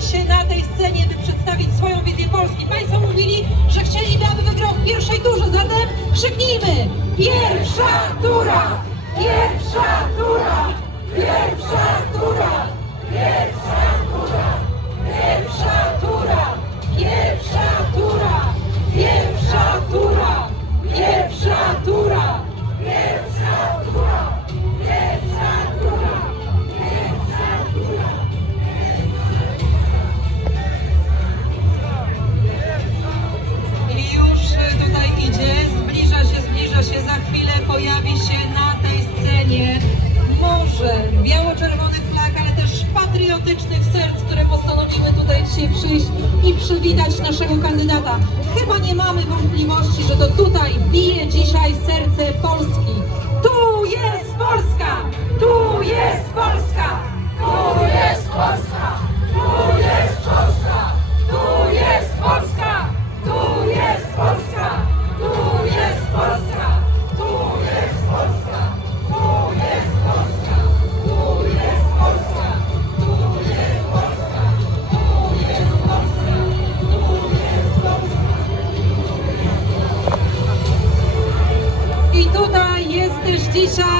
się na tej scenie, by przedstawić swoją wizję Polski. Państwo mówili, że chcieliby, aby wygrał w pierwszej turze, zatem krzyknijmy! Pierwsza tura! Pierwsza tura! Pierwsza tura! patriotycznych serc, które postanowiły tutaj dzisiaj przyjść i przywitać naszego kandydata. Chyba nie mamy wątpliwości, że to tutaj bije dzisiaj serce Polski. Tu jest Polska! Tu jest Polska! Tu jest Polska! Melilla.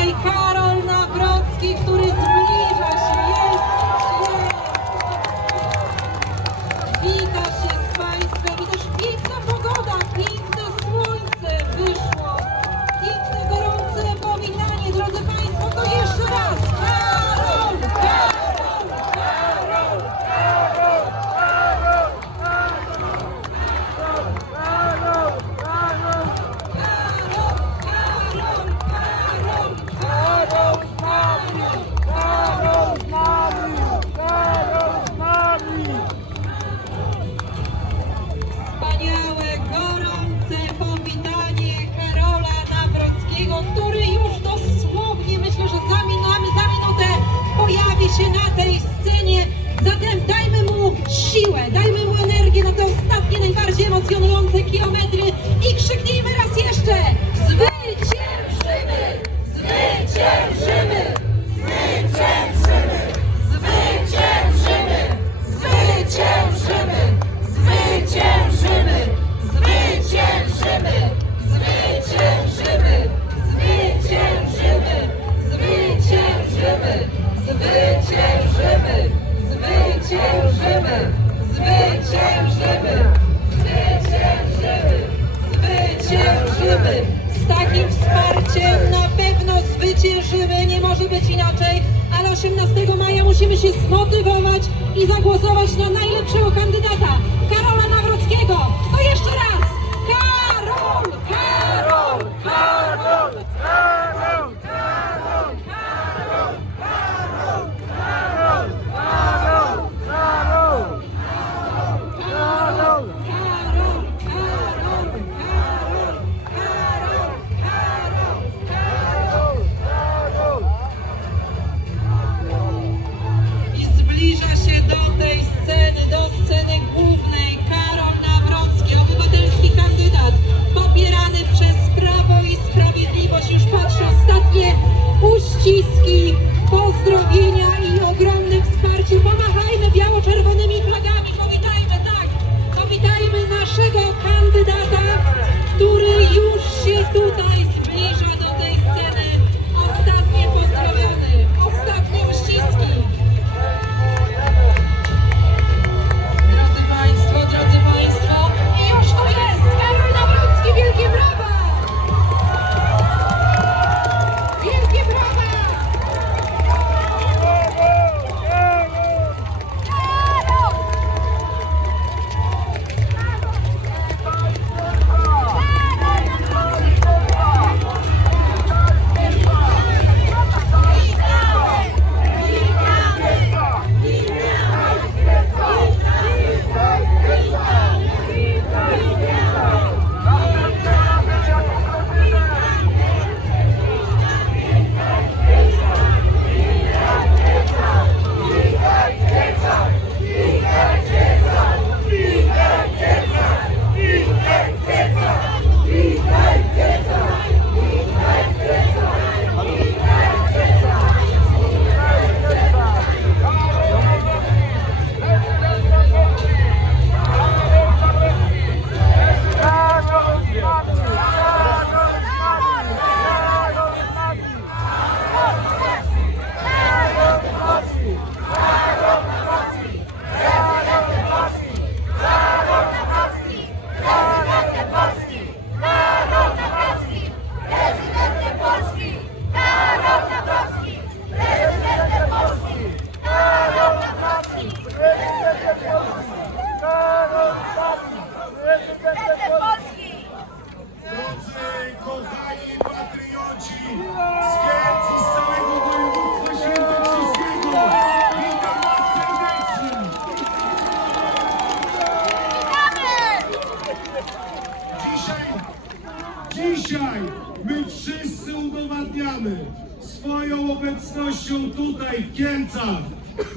W Kielcach,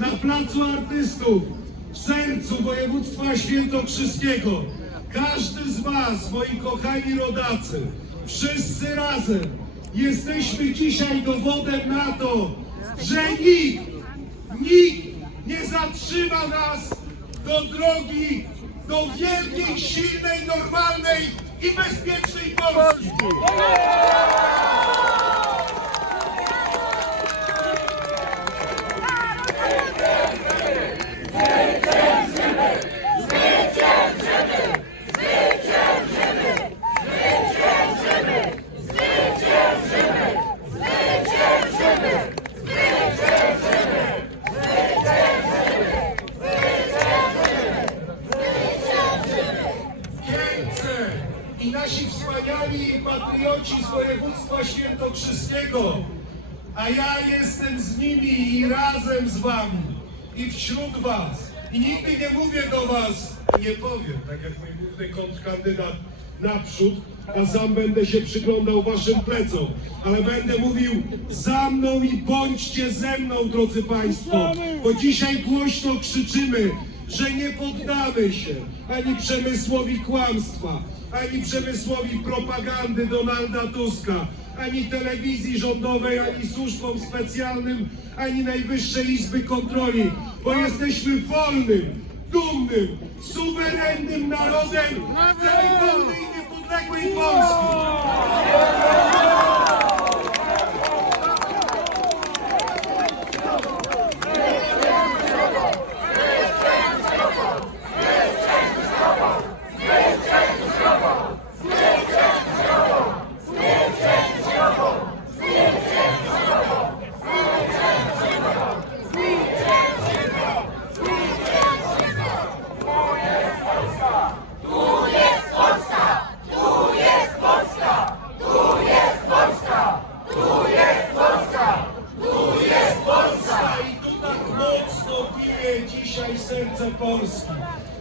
na Placu Artystów, w sercu województwa świętokrzyskiego. Każdy z Was, moi kochani rodacy, wszyscy razem jesteśmy dzisiaj dowodem na to, że nikt, nikt nie zatrzyma nas do drogi do wielkiej, silnej, normalnej i bezpiecznej Polski. Was. I nigdy nie mówię do was, nie powiem, tak jak mój główny kontrkandydat naprzód, a sam będę się przyglądał waszym plecom, ale będę mówił za mną i bądźcie ze mną, drodzy Państwo, bo dzisiaj głośno krzyczymy, że nie poddamy się ani przemysłowi kłamstwa, ani przemysłowi propagandy Donalda Tuska, ani telewizji rządowej, ani służbom specjalnym, ani Najwyższej Izby Kontroli, bo jesteśmy wolnym, dumnym, suwerennym narodem całej wolnej i niepodległej Polski. Dzisiaj serce Polski.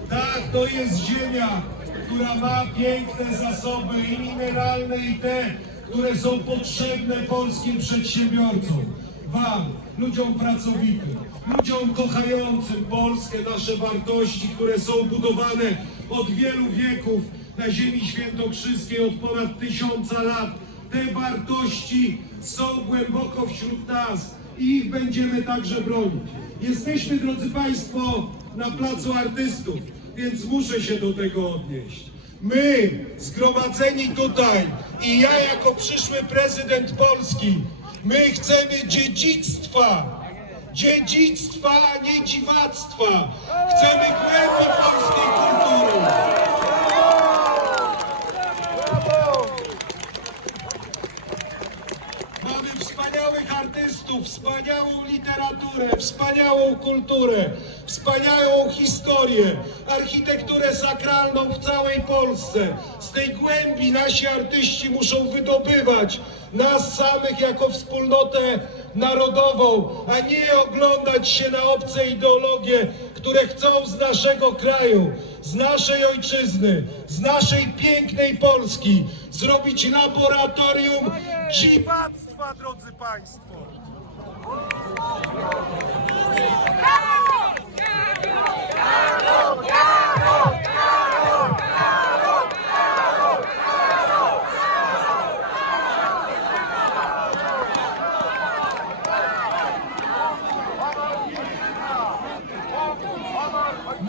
Tak, to jest ziemia, która ma piękne zasoby i mineralne, i te, które są potrzebne polskim przedsiębiorcom. Wam, ludziom pracowitym, ludziom kochającym Polskę, nasze wartości, które są budowane od wielu wieków na ziemi świętokrzyskiej, od ponad tysiąca lat. Te wartości są głęboko wśród nas i ich będziemy także bronić. Jesteśmy, drodzy Państwo, na Placu Artystów, więc muszę się do tego odnieść. My, zgromadzeni tutaj i ja jako przyszły prezydent Polski, my chcemy dziedzictwa. Dziedzictwa, a nie dziwactwa. Chcemy głębi polskiej kultury. Kulturę, wspaniałą historię, architekturę sakralną w całej Polsce. Z tej głębi nasi artyści muszą wydobywać nas samych jako wspólnotę narodową, a nie oglądać się na obce ideologie, które chcą z naszego kraju, z naszej ojczyzny, z naszej pięknej Polski zrobić laboratorium dziwactwa, drodzy Państwo.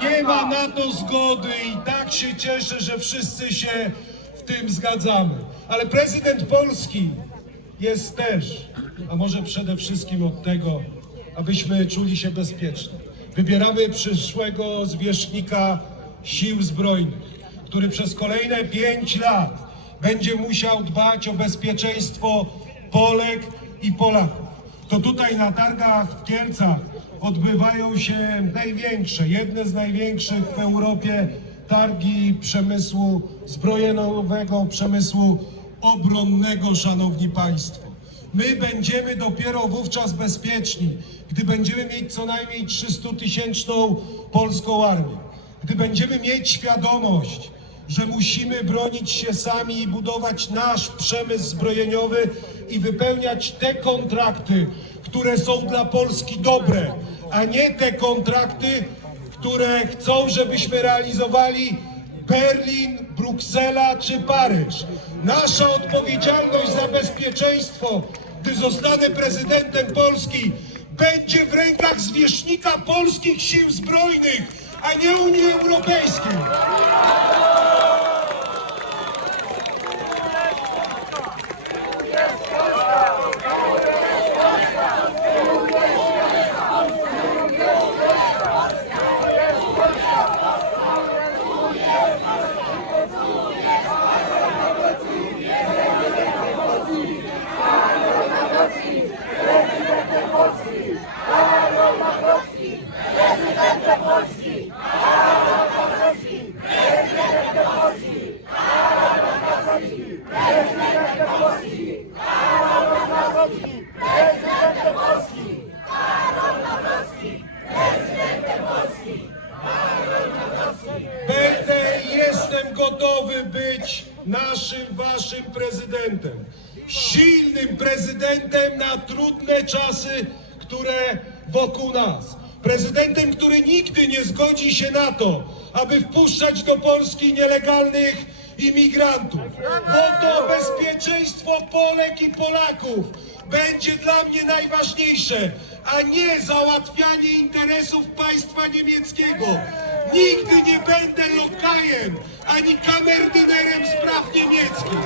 Nie ma na to zgody i tak się cieszę, że wszyscy się w tym zgadzamy. Ale prezydent Polski jest też, a może przede wszystkim od tego, abyśmy czuli się bezpiecznie. Wybieramy przyszłego zwierzchnika sił zbrojnych, który przez kolejne pięć lat będzie musiał dbać o bezpieczeństwo Polek i Polaków. To tutaj na targach w Kielcach odbywają się największe, jedne z największych w Europie targi przemysłu zbrojeniowego, przemysłu obronnego, szanowni państwo. My będziemy dopiero wówczas bezpieczni, gdy będziemy mieć co najmniej 300 tysięczną polską armię. Gdy będziemy mieć świadomość, że musimy bronić się sami i budować nasz przemysł zbrojeniowy i wypełniać te kontrakty, które są dla Polski dobre, a nie te kontrakty, które chcą, żebyśmy realizowali Berlin, Bruksela czy Paryż. Nasza odpowiedzialność za bezpieczeństwo, gdy zostanę prezydentem Polski, będzie w rękach zwierzchnika polskich sił zbrojnych, a nie Unii Europejskiej. Będę i jestem gotowy być naszym, waszym prezydentem. Silnym prezydentem na trudne czasy, które wokół nas. Prezydentem, który nigdy nie zgodzi się na to, aby wpuszczać do Polski nielegalnych imigrantów. Bo to bezpieczeństwo Polek i Polaków będzie dla mnie najważniejsze, a nie załatwianie interesów państwa niemieckiego. Nigdy nie będę lokajem ani kamerdynerem spraw niemieckich.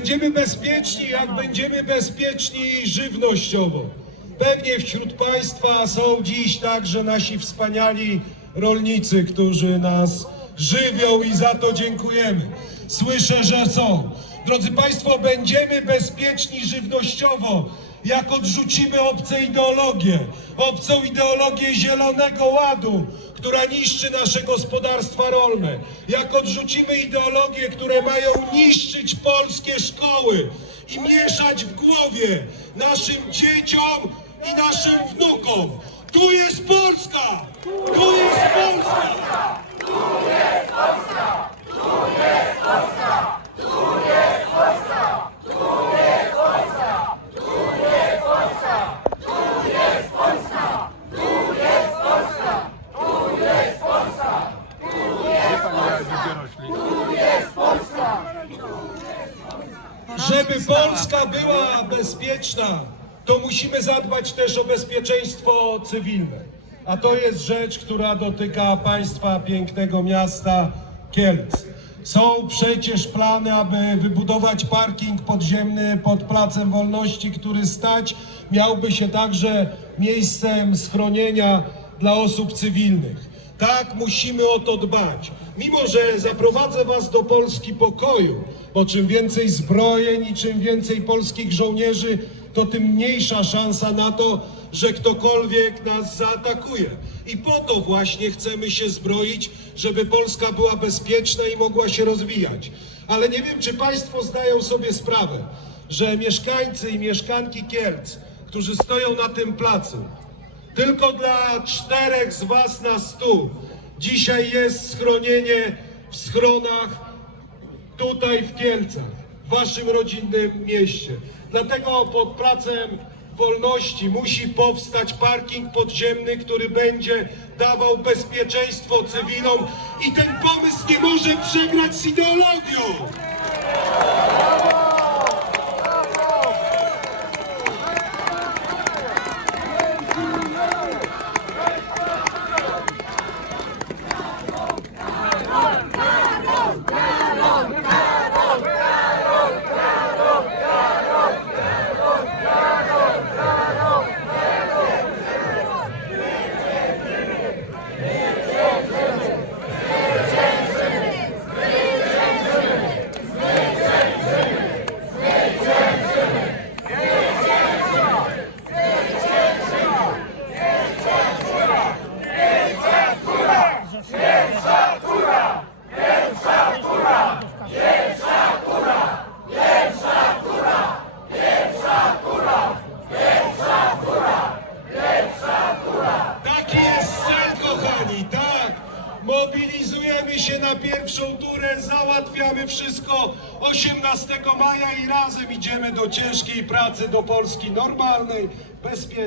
Będziemy bezpieczni, jak będziemy bezpieczni żywnościowo. Pewnie wśród Państwa są dziś także nasi wspaniali rolnicy, którzy nas żywią i za to dziękujemy. Słyszę, że są. Drodzy Państwo, będziemy bezpieczni żywnościowo, jak odrzucimy obce ideologie, obcą ideologię Zielonego Ładu, która niszczy nasze gospodarstwa rolne, jak odrzucimy ideologie, które mają niszczyć polskie szkoły i mieszać w głowie naszym dzieciom i naszym wnukom. Tu jest Polska! Tu jest Polska! Żeby Polska była bezpieczna, to musimy zadbać też o bezpieczeństwo cywilne. A to jest rzecz, która dotyka państwa pięknego miasta Kielc. Są przecież plany, aby wybudować parking podziemny pod Placem Wolności, który stać miałby się także miejscem schronienia dla osób cywilnych. Tak, musimy o to dbać. Mimo, że zaprowadzę was do Polski pokoju, bo czym więcej zbrojeń i czym więcej polskich żołnierzy, to tym mniejsza szansa na to, że ktokolwiek nas zaatakuje. I po to właśnie chcemy się zbroić, żeby Polska była bezpieczna i mogła się rozwijać. Ale nie wiem, czy Państwo zdają sobie sprawę, że mieszkańcy i mieszkanki Kielc, którzy stoją na tym placu, tylko dla czterech z Was na stu. Dzisiaj jest schronienie w schronach tutaj w Kielcach, w Waszym rodzinnym mieście. Dlatego pod Placem Wolności musi powstać parking podziemny, który będzie dawał bezpieczeństwo cywilom i ten pomysł nie może przegrać z ideologią.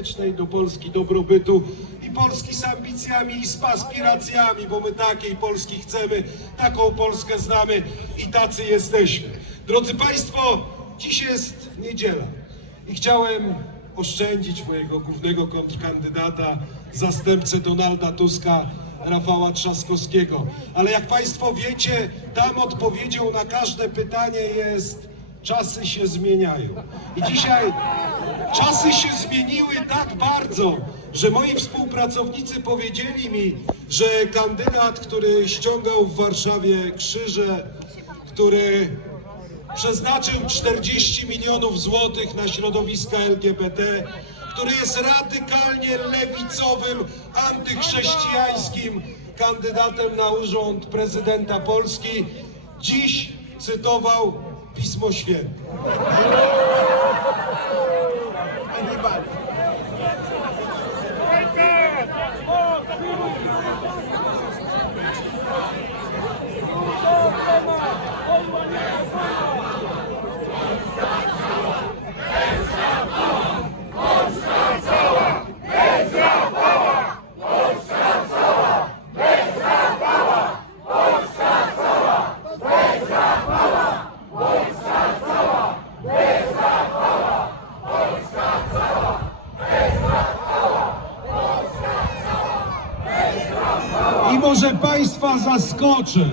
Bezpiecznej, do Polski dobrobytu i Polski z ambicjami i z aspiracjami, bo my takiej Polski chcemy, taką Polskę znamy i tacy jesteśmy. Drodzy Państwo, dziś jest niedziela i chciałem oszczędzić mojego głównego kontrkandydata, zastępcę Donalda Tuska, Rafała Trzaskowskiego. Ale jak Państwo wiecie, tam odpowiedzią na każde pytanie jest czasy się zmieniają. I dzisiaj czasy się zmieniły tak bardzo, że moi współpracownicy powiedzieli mi, że kandydat, który ściągał w Warszawie krzyże, który przeznaczył 40 milionów złotych na środowiska LGBT, który jest radykalnie lewicowym, antychrześcijańskim kandydatem na urząd prezydenta Polski, dziś cytował Pismo Święte. I może Państwa zaskoczę,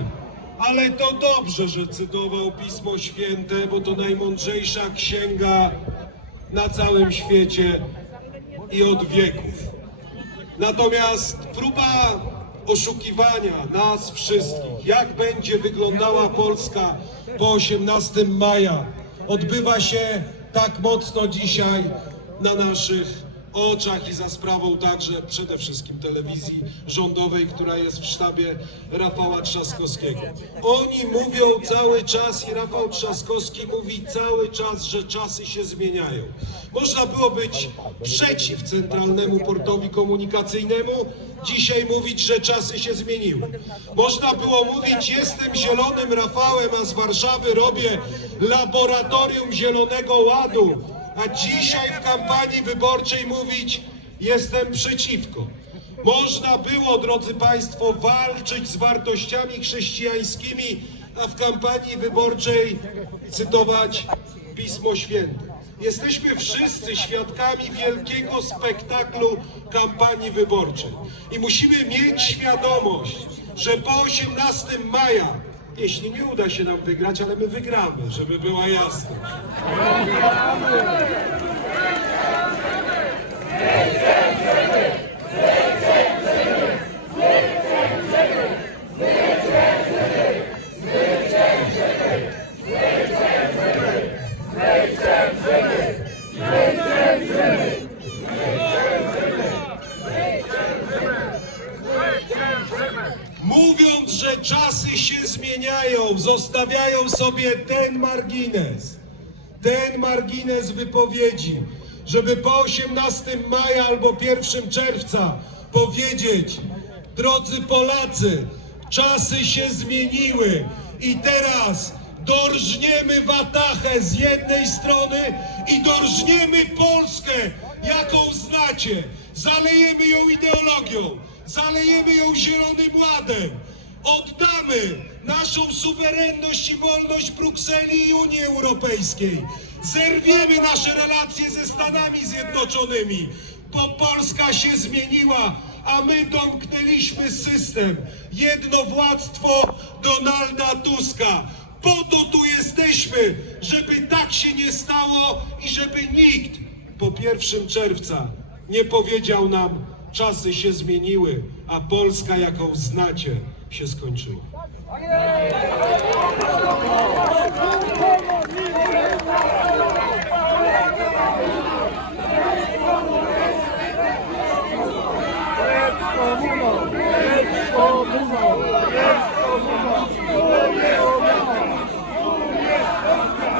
ale to dobrze, że cytował Pismo Święte, bo to najmądrzejsza księga na całym świecie i od wieków. Natomiast próba oszukiwania nas wszystkich, jak będzie wyglądała Polska po 18 maja, odbywa się tak mocno dzisiaj na naszych oczach i za sprawą także przede wszystkim telewizji rządowej, która jest w sztabie Rafała Trzaskowskiego. Oni mówią cały czas i Rafał Trzaskowski mówi cały czas, że czasy się zmieniają. Można było być przeciw Centralnemu Portowi Komunikacyjnemu, dzisiaj mówić, że czasy się zmieniły. Można było mówić, jestem zielonym Rafałem, a z Warszawy robię laboratorium Zielonego Ładu, a dzisiaj w kampanii wyborczej mówić, jestem przeciwko. Można było, drodzy Państwo, walczyć z wartościami chrześcijańskimi, a w kampanii wyborczej cytować Pismo Święte. Jesteśmy wszyscy świadkami wielkiego spektaklu kampanii wyborczej i musimy mieć świadomość, że po 18 maja, jeśli nie uda się nam wygrać, ale my wygramy, żeby była jasność. Mówiąc, że czasy się zmieniają, zostawiają sobie ten margines, ten margines wypowiedzi, żeby po 18 maja albo 1 czerwca powiedzieć, drodzy Polacy, czasy się zmieniły i teraz dorżniemy Watachę z jednej strony i dorżniemy Polskę, jaką znacie. Zalejemy ją ideologią, zalejemy ją zielonym ładem. Oddamy naszą suwerenność i wolność Brukseli i Unii Europejskiej. Zerwiemy nasze relacje ze Stanami Zjednoczonymi, bo Polska się zmieniła, a my domknęliśmy system. Jednowładztwo Donalda Tuska. Po to tu jesteśmy, żeby tak się nie stało i żeby nikt po 1 czerwca nie powiedział nam, czasy się zmieniły, a Polska, jaką znacie, się skończyła komuną! Tu jest komuna! Tu jest Polska!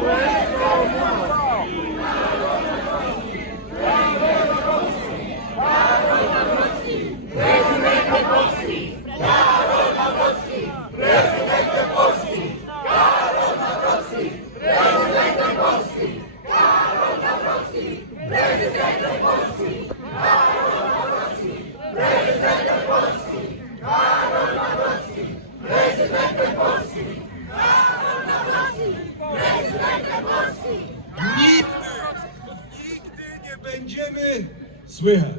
Precz komuną! Nigdy, nigdy nie będziemy słychać.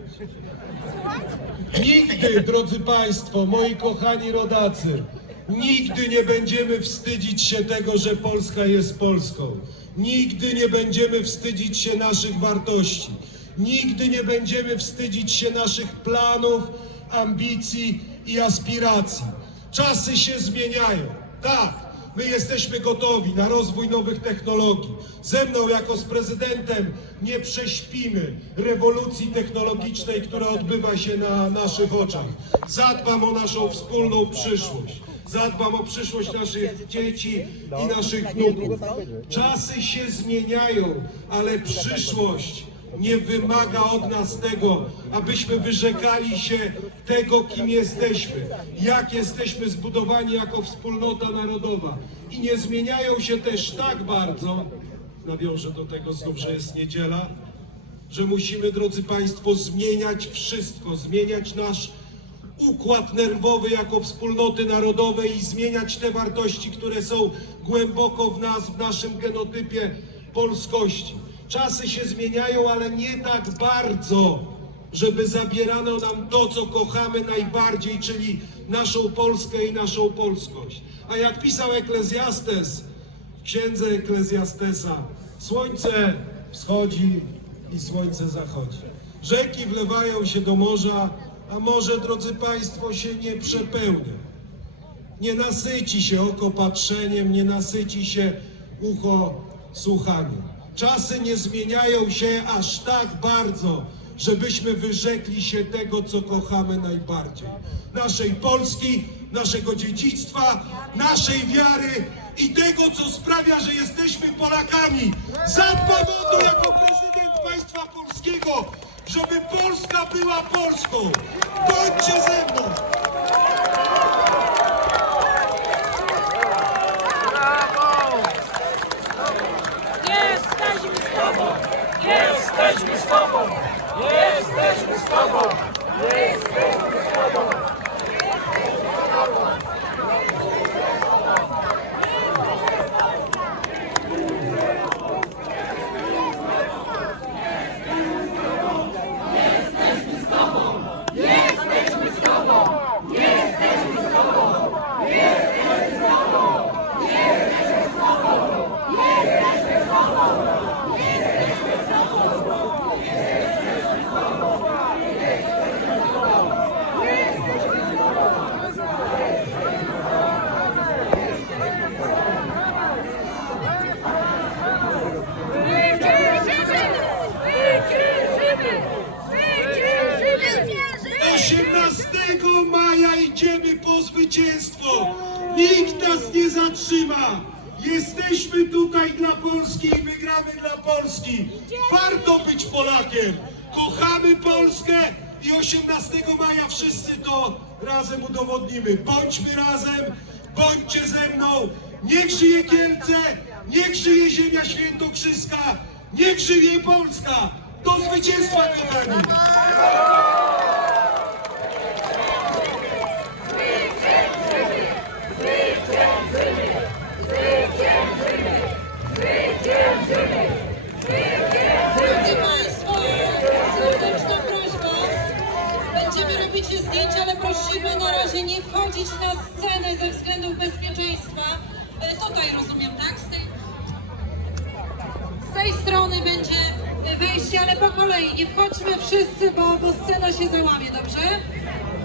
Nigdy, drodzy Państwo, moi kochani rodacy, nigdy nie będziemy wstydzić się tego, że Polska jest Polską. Nigdy nie będziemy wstydzić się naszych wartości. Nigdy nie będziemy wstydzić się naszych planów, ambicji i aspiracji. Czasy się zmieniają. Tak, my jesteśmy gotowi na rozwój nowych technologii. Ze mną, jako z prezydentem, nie prześpimy rewolucji technologicznej, która odbywa się na naszych oczach. Zadbam o naszą wspólną przyszłość. Zadbam o przyszłość naszych dzieci i naszych wnuków. Czasy się zmieniają, ale przyszłość nie wymaga od nas tego, abyśmy wyrzekali się tego, kim jesteśmy, jak jesteśmy zbudowani jako wspólnota narodowa. I nie zmieniają się też tak bardzo, nawiążę do tego znów, że jest niedziela, że musimy, drodzy Państwo, zmieniać wszystko, zmieniać nasz układ nerwowy jako wspólnoty narodowej i zmieniać te wartości, które są głęboko w nas, w naszym genotypie polskości. Czasy się zmieniają, ale nie tak bardzo, żeby zabierano nam to, co kochamy najbardziej, czyli naszą Polskę i naszą polskość. A jak pisał Eklezjastes w księdze Eklezjastesa, słońce wschodzi i słońce zachodzi. Rzeki wlewają się do morza, a morze, drodzy Państwo, się nie przepełnia. Nie nasyci się oko patrzeniem, nie nasyci się ucho słuchaniem. Czasy nie zmieniają się aż tak bardzo, żebyśmy wyrzekli się tego, co kochamy najbardziej. Naszej Polski, naszego dziedzictwa, naszej wiary i tego, co sprawia, że jesteśmy Polakami. Zadbam o to jako prezydent państwa polskiego, żeby Polska była Polską. Bądźcie ze mną! Brawo! Jesteśmy z Tobą! Jesteśmy z Tobą! Jesteśmy z Tobą! Jesteśmy z Tobą! Polakiem. Kochamy Polskę i 18 maja wszyscy to razem udowodnimy. Bądźmy razem, bądźcie ze mną. Niech żyje Kielce, niech żyje ziemia świętokrzyska, niech żyje Polska. Do zwycięstwa, kochani! Drodzy Państwo, serdeczna prośba. Będziemy robić zdjęcia, ale prosimy na razie wchodzić na scenę ze względów bezpieczeństwa. E, Tutaj rozumiem, tak? Z tej, z tej strony będzie wejście, ale po kolei. Nie wchodźmy wszyscy, bo, bo scena się załamie, dobrze?